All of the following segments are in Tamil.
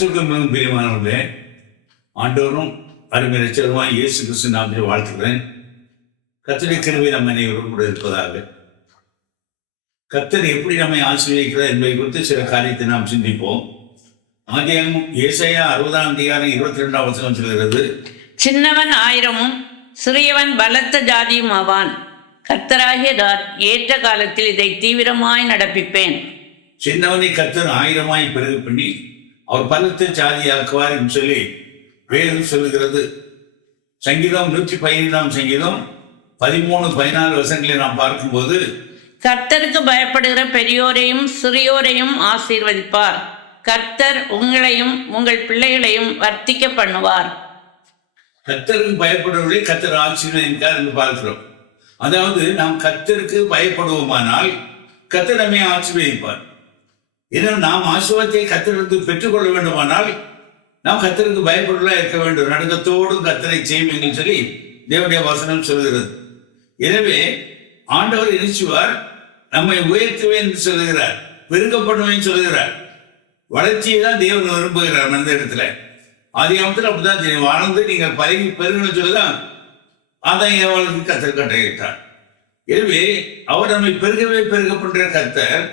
கிறிஸ்துவுக்கு மிகவும் பிரியமானவர்களே, ஆண்டவரும் அருமை ரட்சகருமாய் இயேசு கிறிஸ்து நாமத்தில் வாழ்த்துக்கிறேன். கர்த்தருடைய கிருபை நம்ம அனைவரும் கூட இருப்பதாக. கர்த்தர் எப்படி நம்மை ஆசீர்வதிக்கிறார் என்பதை குறித்து சில காரியத்தை நாம் சிந்திப்போம். ஆதியாகமம் ஏசாயா 60ஆம் அதிகாரம் 22ஆம் வசனம் சொல்கிறது, சின்னவன் 1000 சிறியவன் பலத்த ஜாதியும் ஆவான். கர்த்தராகிய நான் ஏற்ற காலத்தில் இதை தீவிரமாய் நடப்பிப்பேன். சின்னவனை கர்த்தர் 1000ஆய் பெருகு பண்ணி அவர் பலத்த ஜாதியாக்குவார் என்று சொல்லி வேதம் சொல்லுகிறது. சங்கீதம் 115ஆம் சங்கீதம் 13-14 வசனங்களை நாம் பார்க்கும்போது, கர்த்தருக்கு பயப்படுகிற பெரியோரையும் சிறியோரையும் ஆசீர்வதிப்பார். கர்த்தர் உங்களையும் உங்கள் பிள்ளைகளையும் வர்த்திக்க பண்ணுவார். கர்த்தருக்கு பயப்படுவதை கர்த்தர் ஆசீர்வதிப்பார் என்று பார்க்கிறோம். அதாவது நாம் கர்த்தருக்கு பயப்படுவோமானால் கர்த்தர் நம்மை ஆசீர்வதிப்பார். ஏன்னா நாம் ஆசீர்வாதத்தை கர்த்தருக்கு பெற்றுக்கொள்ள வேண்டுமானால் நாம் கர்த்தருக்கு பயப்படுவதா இருக்க வேண்டும். நடுக்கத்தோடும் கர்த்தரை செய்வீங்கன்னு சொல்லி தேவனுடைய வசனம் சொல்கிறது. எனவே ஆண்டவர் இணைச்சுவார், நம்மை உயர்த்துவேன் என்று சொல்லுகிறார், பெருக்கப்படுவேன் சொல்லுகிறார். வளர்ச்சியை தான் தேவன் விரும்புகிறார். அந்த இடத்துல ஆதியாகமத்தில் அப்படிதான் தெரியும். வாழ்ந்து நீங்கள் பரவி பெருகணும்னு சொல்லிதான் அதான் அவளுக்கு கர்த்தர் கட்டளையிட்டார். எனவே அவர் நம்மை பெருகவே பெருகப்படுற கர்த்தர்.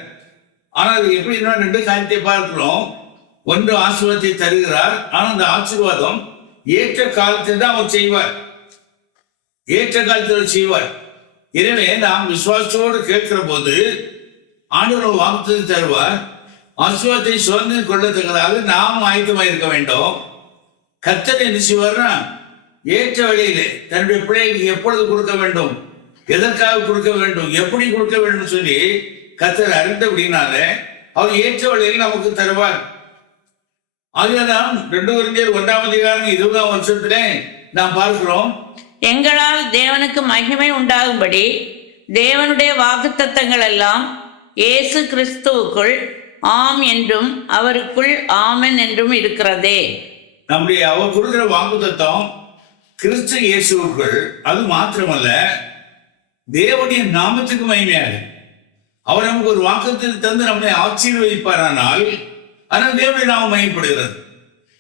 ஆனால் அது எப்படின்னா 2 காரியத்தை பார்க்கிறோம். ஒன்று ஆசீர்வாதத்தை தருகிறார், ஆனால் அந்த ஆசீர்வாதம் ஏற்ற காலத்தில் தான் அவர் செய்வார். ஏற்ற காலத்தில் செய்வார். எனவே நாம் விசுவாசத்தோடு கேட்கிற போது ஆண்டவர் வாக்குத்தத்தத்தை தருவார். ஆசீர்வாதத்தை சுதந்திர கொள்ளத்தக்கதாக நாம் ஆயத்தமாக இருக்க வேண்டும். கர்த்தர் என்ன செய்வார்னா, ஏற்ற வழியிலே தன்னுடைய பிள்ளைகளுக்கு எப்பொழுது கொடுக்க வேண்டும், எதற்காக கொடுக்க வேண்டும், எப்படி கொடுக்க வேண்டும் சொல்லி கர்த்தர் அறிந்தபடினால அவர் ஏற்ற வழியில் நமக்கு தருவார். அதுதான் 2 கொரிந்தியர் 1ஆம் அதிகாரம் 20ஆம் வருஷத்திலே நாம் பார்க்கிறோம், எங்களால் தேவனுக்கு மகிமை உண்டாகும்படி தேவனுடைய வாக்குத்தத்தங்கள் எல்லாம் இயேசு கிறிஸ்துவுக்குள் ஆம் என்றும் அவருக்குள் ஆமென் என்றும் இருக்கிறதே. நம்முடைய அவர் கொடுக்கிற வாக்குத்தத்தம் கிறிஸ்து இயேசுவுக்குள், அது மாத்திரமல்ல தேவனுடைய நாமத்துக்கு மகிமையாக அவர் நமக்கு ஒரு வாக்குத்தத்தத்தை தந்து நம்மை ஆசீர்வதிப்பாரானால் ஆனால் தேவனுடைய நாமம் மகிமைப்படுகிறது.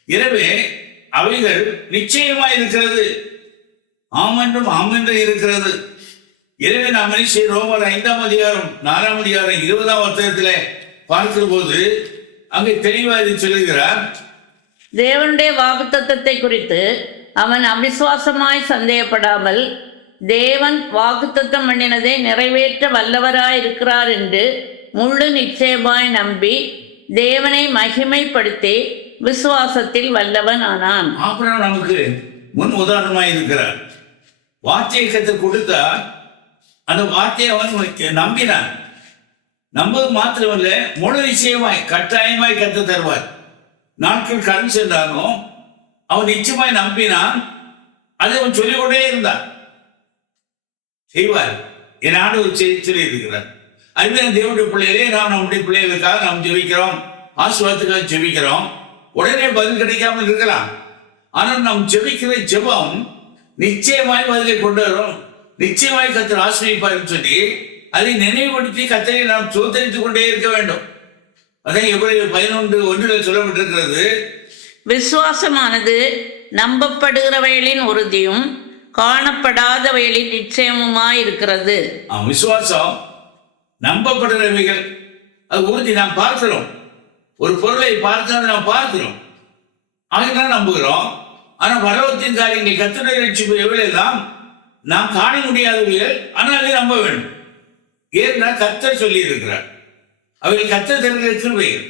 எனவே அவைகள் நிச்சயமாய் இருக்கிறது, ஆமென்றும் ஆமென்று இருக்கிறது. எனவே நாம் என்ன செய்ய ரோமர் 5ஆம் அதிகாரம் 4ஆம் அதிகாரம் 20ஆம் வசனத்திலே பார்க்கிற போது அங்கே தெளிவாக சொல்லுகிறார், தேவனுடைய வாக்குத்தத்தத்தை குறித்து அவன் அவிசுவாசமாய் சந்தேகப்படாமல் தேவன் வாக்குத்தத்தம் பண்ணினதை நிறைவேற்ற வல்லவராய் இருக்கிறார் என்று முழு நிச்சயமாய் நம்பி தேவனை மகிமைப்படுத்தி விசுவாசத்தில் வல்லவன் ஆனான். அப்புறம் நமக்கு முன் உதாரணமாய் இருக்கிறார். வார்த்தையை கற்றுக் கொடுத்தா அந்த வார்த்தையை அவன் நம்பினான். நம்பது மாத்திரமல்ல, முழு நிச்சயமாய் கட்டாயமாய் கற்று தருவார். நாட்கள் கடந்து சென்றாலும் அவன் நிச்சயமாய் நம்பினான். அதை அவன் சொல்லிக்கொண்டே இருந்தான், செய்வார். என் ஆண்டவர் சொல்லி இருக்கிறார். அதுவே தேவனுடைய பிள்ளைகளே, நாம் நம்முடைய பிள்ளைகளுக்காக நாம் ஜெபிக்கிறோம், ஆசீர்வாதத்துக்காக ஜெபிக்கிறோம். உடனே பதில் கிடைக்காமல் இருக்கலாம். ஆனால் நாம் ஜெபிக்கிற ஜெபம் நிச்சயமாய் பதிலை கொண்டு வரும். நிச்சயமாய் கர்த்தர் ஆசீர்வதிப்பார் சொல்லி அதை நினைவுபடுத்தி கர்த்தரை நாம் சோதரித்துக் கொண்டே இருக்க வேண்டும். அதான் எபிரேயர் 11:1 சொல்லப்பட்டிருக்கிறது, விசுவாசமானது நம்பப்படுகிறவைகளின் உறுதியும் காணப்படாதவைகளின் நிச்சயமுமாய் இருக்கிறது. விசுவாசம் நம்பப்படுகிறவைகள், அது உறுதி. நாம் பார்க்கிறோம், ஒரு பொருளை பார்த்து நாம் பார்க்கிறோம், அதுதான் நம்புகிறோம். ஆனால் பரலோகத்தின் காரியங்கள் கர்த்தருடைய ரட்சிப்பு எவையெல்லாம் நாம் காண முடியாதவைகள், ஆனால் அதை நம்ப வேண்டும். ஏன்னா கர்த்தர் சொல்லி இருக்கிறார், அவைகள் கர்த்தர் தருகிற கிருபைகள்.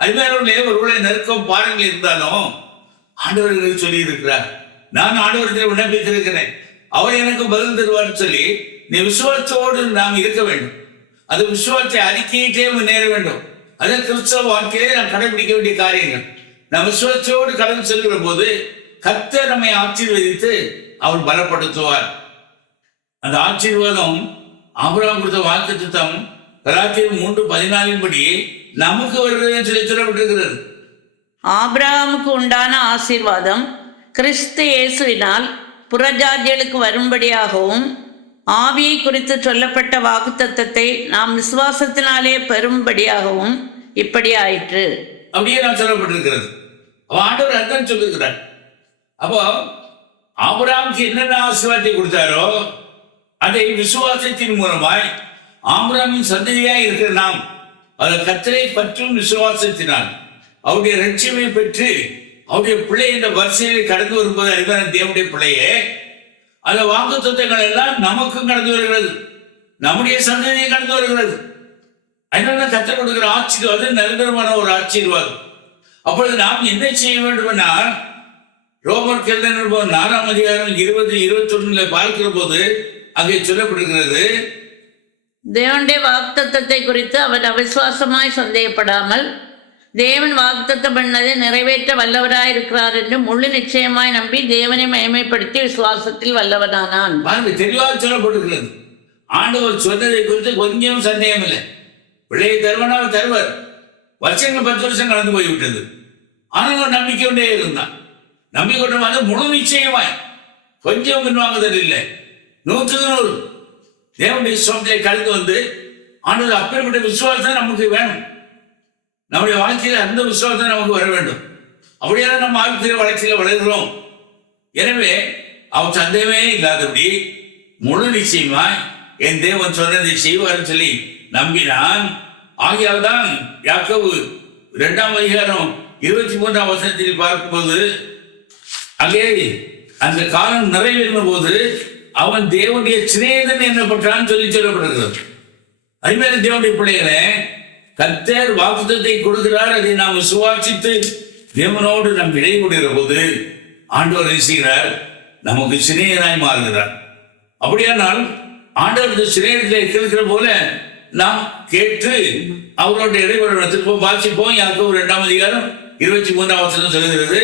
அதுமாதிரி ஒருவேளை நெருக்கம் பாருங்கள் இருந்தாலும் ஆண்டவர்கள் சொல்லி இருக்கிறார், நான் ஆண்டவரத்தில் விண்ணப்பித்திருக்கிறேன், அவர் எனக்கு பதில் தருவார் சொல்லி நீ விசுவாசத்தோடு நாம் இருக்க வேண்டும். அது விசுவாசத்தை அறிக்கையிட்டே முன்னேற வேண்டும். அது கிறிஸ்தவ வாழ்க்கையிலே நாம் கடைபிடிக்க வேண்டிய காரியங்கள். நாம் விசுவாசத்தோடு கடந்து செல்கிற போது கர்த்தர் நம்மை ஆசீர்வதித்து அவர் பலப்படுத்துவார். அந்த ஆசீர்வாதம் ஆபிரகாம் கொடுத்த வாக்குத்தத்தம் கலாத்தியர் 3:14 படி நமக்கு வருகிறது சொல்லி சொல்லப்பட்டிருக்கிறது. ஆபிரகாமுக்கு உண்டான ஆசீர்வாதம் கிறிஸ்து இயேசுவினால் புறஜாதிகளுக்கு வரும்படியாகவும் ஆவியை குறித்து சொல்லப்பட்ட வாக்குத்தத்தத்தை நாம் விசுவாசத்தினாலே பெறும்படியாகவும் இப்படி ஆயிற்று. அப்படியே நான் சொல்லப்பட்டிருக்கிறது. அவன் ஆண்டவர் அதான் சொல்லுகிறார். அப்போ ஆபிரகாமுக்கு என்னென்ன ஆசீர்வாதத்தை கொடுத்தாரோ அதை விசுவாசத்தின் மூலமாய் ஆபிரகாமின் சந்ததியாய் இருக்கிற நாம் அதை கர்த்தரை பற்றும் விசுவாசத்தினால் அவருடைய ரட்சியமை பெற்று அவருடைய பிள்ளை என்ற வரிசையில் கடந்து வரும்போது அறிவான தேவனுடைய பிள்ளையே அந்த வாக்குத்தத்தங்கள் எல்லாம் நமக்கும் கடந்து வருகிறது, நம்முடைய சந்ததியை கடந்து வருகிறது. அதனால கர்த்தர் கொடுக்கிற ஆசீர்வாதம் நிரந்தரமான ஒரு ஆசீர்வாதம். அப்பொழுது நாம் என்ன செய்ய வேண்டும் என்றால் ரோமர் எழுதின 4ஆம் அதிகாரம் 20-21 பார்க்கிற போது அங்கே சொல்லப்படுகிறது, தேவனுடைய வாக்குத்தத்தத்தை குறித்து அவர் அவிசுவாசமாய் சந்தேகப்படாமல் தேவன் வாக்குத்தத்தம் பண்ணதை நிறைவேற்ற வல்லவராய் இருக்கிறார் என்று முழு நிச்சயமாய் நம்பி தேவனை மகிமைப்படுத்தி விசுவாசத்தில் வல்லவனானான். தெளிவாக சொல்லப்படுகிறது. ஆண்டவர் சொன்னதை குறித்து கொஞ்சம் சந்தேகம் இல்லை. பிள்ளையை தருவனாக தருவர். வருஷங்கள் 10 வருஷம் கடந்து போய்விட்டது. ஆனால் நம்பிக்கை கொண்டே இருந்தான். நம்பிக்கொண்டு முழு நிச்சயமாய் கொஞ்சம் பின்வாங்குதல் இல்லை, 100 தேவனுடைய சொத்தை கடந்து வந்து ஆண்டவர் அப்படிப்பட்ட விசுவாசம் நமக்கு வேணும். நம்முடைய வாழ்க்கையில் அந்த விசுவாசம் நமக்கு வர வேண்டும். அப்படியான நம்ம ஆழ்க்கையில வளர்ச்சியில் வளர்கிறோம். எனவே அவன் சந்தேகமே இல்லாதபடி முழு நிச்சயமாய் என் தேவன் சொன்னதை செய்வார் சொல்லி நம்பினான். ஆகையால் தான் யாக்கோபு 2ஆம் அதிகாரம் 23ஆம் வசனத்தில் பார்க்கும்போது அங்கே அந்த காலம் நிறைவேறும் போது அவன் தேவனுடைய சிநேகிதன் என்னப்பட்டான் சொல்லி சொல்லப்படுகிறது. அதுமாதிரி தேவனுடைய பிள்ளைகளை கர்த்தர் வாக்குத்தத்தை கொடுக்கிறார். அதை நாம் விசுவாசித்து தேவனோடு நாம் இடைப்படுகிற போது ஆண்டவர் செய்கிறார், நமக்கு சிநேகிதனாய் மாறுகிறார். அப்படியானால் ஆண்டவருக்கு சிநேகிதத்தை கேட்கிற போல நாம் கேட்டு அவரோட இடைவெளிப்போம் வாசிப்போம். யாக்கோபு 2ஆம் அதிகாரம் 23ஆம் வசனம் சொல்கிறது,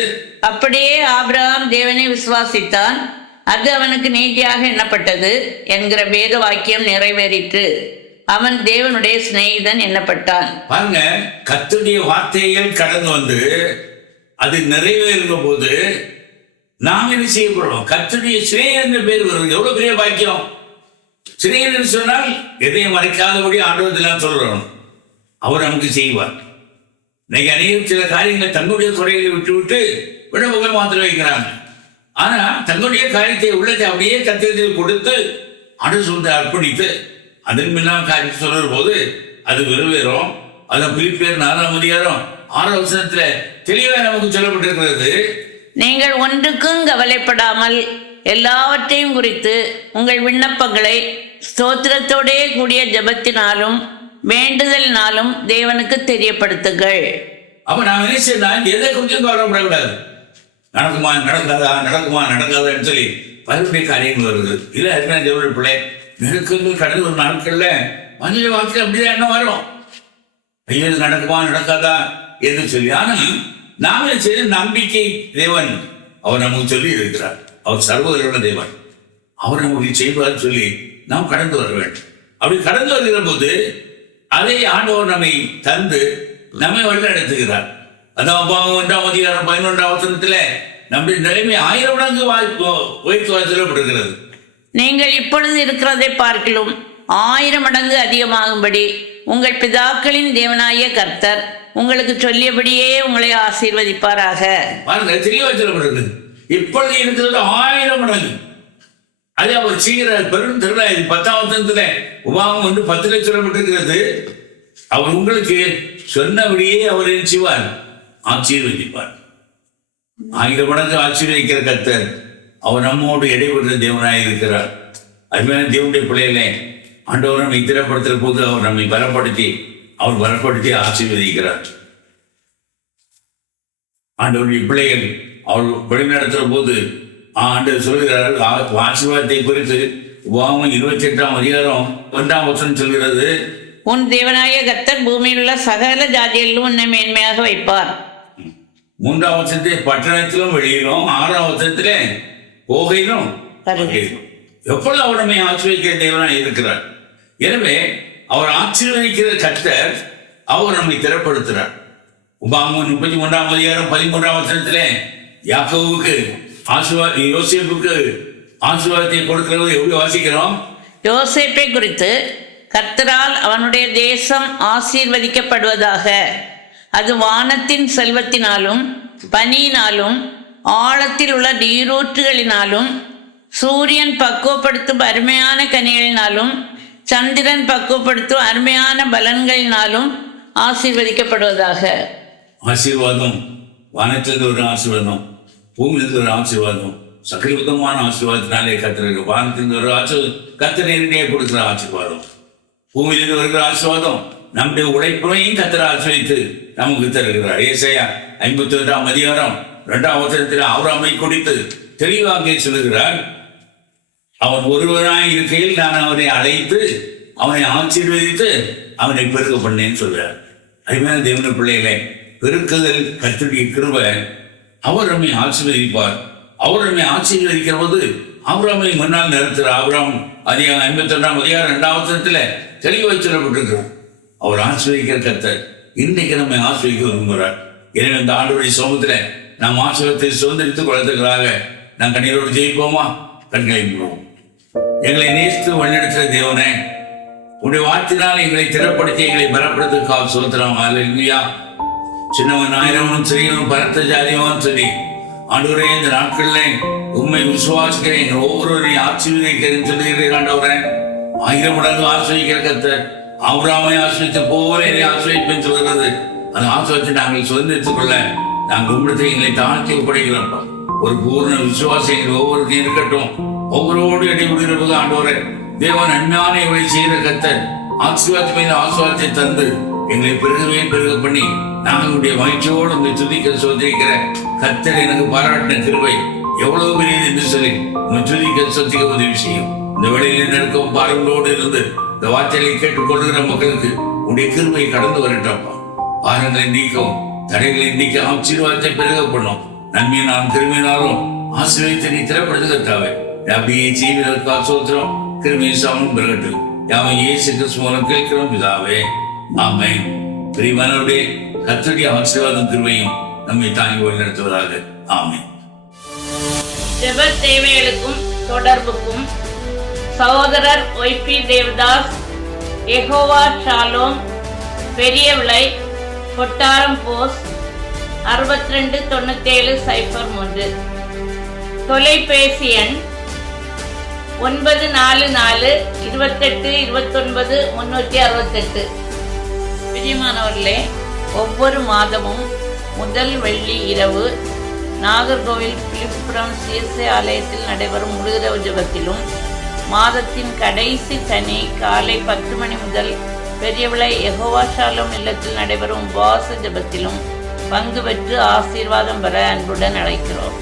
அப்படியே ஆபிரகாம் தேவனை விசுவாசித்தான், அது அவனுக்கு நீதியாக எண்ணப்பட்டது என்கிற வேத வாக்கியம் நிறைவேறிற்று, அவன் தேவனுடைய சிநேகிதன் எண்ணப்பட்டான். பாருங்க, கர்த்தருடைய வார்த்தைகள் கடந்து வந்து அது நிறைவேறுகிற போது நாம் என்ன செய்யப்படுறோம்? கர்த்தருடைய சிநேகிதன் பேர் வருவது எவ்வளவு பெரிய பாக்கியம்! சிநேகிதன் சொன்னால் எதையும் மறைக்காதபடி ஆண்டவரெல்லாம் சொல்றோம், அவர் நமக்கு செய்வார். இன்னைக்கு அநேகம் சில காரியங்கள் தங்களுடைய குறைகளை விட்டு விட்டு விடமுக மாத்திரம் வைக்கிறாங்க. ஆனா தங்களுடைய காரியத்தை உள்ளத்தை அப்படியே கர்த்தரிடத்தில் கொடுத்து ஆண்டவர் சொல்றதை அர்ப்பணித்து அதன் பின்னால் காரியத்தை சொல்ற போது அது வெறுவேறும். அதான் பிலிப்பியர் 4ஆம் அதிகாரம் 6ஆம் வசனத்துல தெளிவாக நமக்கு சொல்லப்பட்டிருக்கிறது, நீங்கள் ஒன்றுக்கும் கவலைப்படாமல் எல்லாவற்றையும் குறித்து உங்கள் விண்ணப்பங்களை ஸ்தோத்திரத்தோடே கூடிய ஜெபத்தினாலும் வேண்டுதலினாலும் தேவனுக்கு தெரியப்படுத்துங்கள். அப்ப நான் என்ன செய்யணும்? எதை குறிச்சும் கவலைப்படக்கூடாது. நடக்குமா நடக்காதா, நடக்குமா நடக்காதான்னு சொல்லி பல்வேறு காரியங்கள் வருது. இல்லை அதுதான் தேவனுடைய பிள்ளை நெருக்கங்கள் கடந்த ஒரு நாட்கள்ல மனித வாழ்க்கையில் அப்படிதான் என்ன வரும், ஐயோ இது நடக்குமா நடக்காதா என்று சொல்லி. ஆனா நாம என்ன செய்ய, நம்பிக்கை தேவன் அவர் நமக்கு சொல்லி இருக்கிறார். அவர் சர்வதேவன தேவன், அவர் நமக்கு செய்வார் சொல்லி நாம் கடந்து வர வேண்டும். அப்படி கடந்து வருகிற போது அதை ஆண்டவர் நம்மை தந்து நம்மை வழி நடத்துகிறார். அதான் 1ஆம் அதிகாரம் 11ஆம் வசனத்துல நம்முடைய நிலைமை 1000 மடங்கு உயர்த்து சொல்லப்படுகிறது. நீங்கள் இப்பொழுது இருக்கிறதை பார்க்கிலும் 1000 மடங்கு அதிகமாகும்படி உங்கள் பிதாக்களின் தேவனாகிய கர்த்தர் உங்களுக்கு சொல்லியபடியே உங்களை ஆசீர்வதிப்பாராக. பாருங்க, தெளிவாக சொல்லப்படுகிறது. இப்பொழுது இருக்கிறது 1000 மடங்கு. அது அவர் செய்கிற பெரும் திருவிழா. 10ஆம் வசனத்துல உபாகம் 10 சொல்லப்பட்டிருக்கிறது. அவர் உங்களுக்கு சொன்னபடியே அவர் என்ன செய்வார்? ஆசீர்வதிப்பார். 1000 மடங்கு ஆசீர்வதிக்கிற கர்த்தர் அவர் நம்மோடு இடைபெற்ற தேவனாய் இருக்கிறார். அதுமாதிரி தேவனுடைய பிள்ளைகளை ஆண்டவர் நம்மை திறப்படுத்துகிற போது அவர் நம்மை பலப்படுத்தி ஆசீர்வதிக்கிறார். ஆண்டவருடைய பிள்ளைகள் அவர் வழிநடத்துகிற போது ஆண்டவர் சொல்கிறார், ஆசீர்வாதத்தை குறித்து உபாகம் 28ஆம் அதிகாரம் 1ஆம் வசனம் சொல்கிறது, உன் தேவனாகிய கர்த்தர் பூமியில் உள்ள சகல ஜாதிகளிலும் உன்னை மேன்மையாக வைப்பார். 3ஆம் வசனத்தை பட்டணத்திலும் வெளியிலும், 6ஆம் வசனத்திலே போகையிலும் எப்பொழுது அவர் நம்மை ஆசீர்வதிக்கிற தேவனாய் இருக்கிறார். எனவே அவர் ஆசீர்வதிக்கிற கர்த்தர் அவர் நம்மை திறப்படுத்துகிறார். உபாகம் 33ஆம் அதிகாரம் 13ஆம் வசனத்திலே யாக்கோபுக்கு யோசேப்புக்கு ஆசீர்வாதத்தை கொடுக்கிறது எப்படி வாசிக்கிறோம்? யோசேப்பை குறித்து கர்த்தரால் அவனுடைய தேசம் ஆசீர்வதிக்கப்படுவதாக, அது வானத்தின் செல்வத்தினாலும் பனியினாலும் ஆழத்தில் உள்ள நீரூற்றுகளினாலும் சூரியன் பக்குவப்படுத்தும் அருமையான கனிகளினாலும் சந்திரன் பக்குவப்படுத்தும் அருமையான பலன்களினாலும் ஆசீர்வதிக்கப்படுவதாக. ஆசீர்வாதம் வானத்திலிருந்து ஒரு ஆசீர்வாதம், பூமியிலிருந்து ஒரு ஆசீர்வாதம், சகலவிதமான ஆசீர்வாதத்தினாலே கத்திர வானத்திலிருந்து ஒரு கத்திர நேரடியாக கொடுக்கிற ஆசீர்வாதம், பூமியிலிருந்து வருகிற ஆசீர்வாதம், நம்முடைய உழைப்பையும் கத்திர ஆசீர்வதித்து நமக்கு தருகிறார். ஏசாயா 51 அதிகாரம் 2ஆம் வசனத்தில் ஆபிரகாமை குறித்து தெளிவாக சொல்லுகிறார். அவன் ஒருவனாய் இருக்கையில் நான் அவனை அழைத்து அவனை ஆசீர்வதித்து அவனை பெருக பண்ணேன்னு சொல்றார். அருமையான தேவனுடைய பிள்ளைகளே, பெருக்குதல் கர்த்தருடைய கிருபை. அவர் நம்மை ஆசீர்வதிப்பார். அவர் நம்மை ஆசீர்வதிக்கிற போது ஆபிரகாமை முன்னால் நிறுத்துற ஆபிரகாம் அதிகாரம் 51 அதிகாரம் 2ஆம் வசனத்துல தெளிவாக சொல்லப்பட்டிருக்கிறார். அவர் ஆசீர்வதிக்கிற கர்த்தர் இன்னைக்கு நம்மை ஆசீர்வதிக்க விரும்புகிறார். எனவே இந்த ஆண்டவருடைய சமூகத்துல நாம் ஆசீர்வாதத்தை சுதந்திரித்துக் கொள்வதற்காக நாம் கண்ணீரோடு ஜெயிப்போமா? கண்களை மூடுவோம். எங்களை நேசித்து வழிநடத்துகிற தேவனே, உடைய வார்த்தையினால் எங்களை திறப்படுத்தி எங்களை பலப்படுத்துக்காக சொல்லுறோம். அல்லேலூயா. சின்னவன் ஆயிரவனும் சிறியவன் பரத்த ஜாதியவன் சொல்லி ஆண்டவரே, இந்த நாட்களில் உண்மை விசுவாசிக்கிறேன், எங்கள் ஒவ்வொருவரையும் ஆசீர்வதிக்கிறேன் சொல்லுகிறேன். ஆண்டவரே, 1000 மடங்கு ஆசீர்வதிக்கிற கர்த்தர் ஆபிரகாமை ஆசீர்வதித்த போல என்னை ஆசீர்வதிப்பேன் சொல்கிறது. அந்த ஆசீர்வாதத்தை நாங்கள் சுதந்திரித்துக் கொள்ள நாங்கள் உங்களிடத்தை எங்களை தாழ்த்தி ஒப்படைக்கிறோம். ஒரு பூர்ண விசுவாசம் எங்கள் ஒவ்வொருத்தையும் இருக்கட்டும். ஒவ்வொருவோடு இடைவிடுகிறது ஆண்டவரே, தேவன் நன்மையான இவளை செய்கிற கர்த்தர் ஆசீர்வாதத்தை மீது ஆசீர்வாதத்தை தந்து எங்களை பெருகவே பெருக பண்ணி நாங்களுடைய மகிழ்ச்சியோடு உங்களை துதிக்க சோதரிக்கிற கர்த்தர் எனக்கு பாராட்டின கிருபை எவ்வளவு பெரியது என்று சொல்லி உங்களை துதிக்க சொத்திக்க உதவி செய்யும். இந்த வேளையில் நடக்கும் பாரங்களோடு இருந்து இந்த வார்த்தைகளை கேட்டுக்கொள்கிற மக்களுக்கு உடைய கிருபை கடந்து வரட்டப்பா. பாரங்களை நீக்கும், தடைகளை நீக்க ஆசீர்வாதத்தை பெருக பண்ணும். நன்மையினாலும் கிருமியினாலும் ஆசீர்வாதத்தை நீ திறப்படுத்துகிறதாவே அப்படியே செய்வதற்காக சோத்திரம். கிருமியின் சாமனும் பெருகட்டும். யாவும் இயேசு கிறிஸ்து மூலம் கேட்கிறோம் பிதாவே, ஆமென். பிரியமானவர்களே, கர்த்தருடைய ஆசீர்வாதம் கிருபையும் நம்மை தாங்கி வழி நடத்துவதாக. ஆமென். ஜெப தேவைகளுக்கும் தொடர்புக்கும் சகோதரர் ஒய்பி தேவதாஸ், யெகோவா ஷாலோம், பெரிய விளை, கொட்டாரம் போஸ்ட் 629703. தொலைபேசி எண் 944 28 29 368. பிரியமானவர்களே, ஒவ்வொரு மாதமும் முதல் வெள்ளி இரவு நாகர்கோவில் பிலிப்புரம் சிஎஸ்ஐ ஆலயத்தில் நடைபெறும் முழுகிரவு ஜெபத்திலும், மாதத்தின் கடைசி சனி காலை 10 மணி முதல் பெரியவிளை யெகோவா ஷாலோம் இல்லத்தில் நடைபெறும் உபவாச ஜெபத்திலும் பங்கு பெற்று ஆசீர்வாதம் பெற அன்புடன் அழைக்கிறோம்.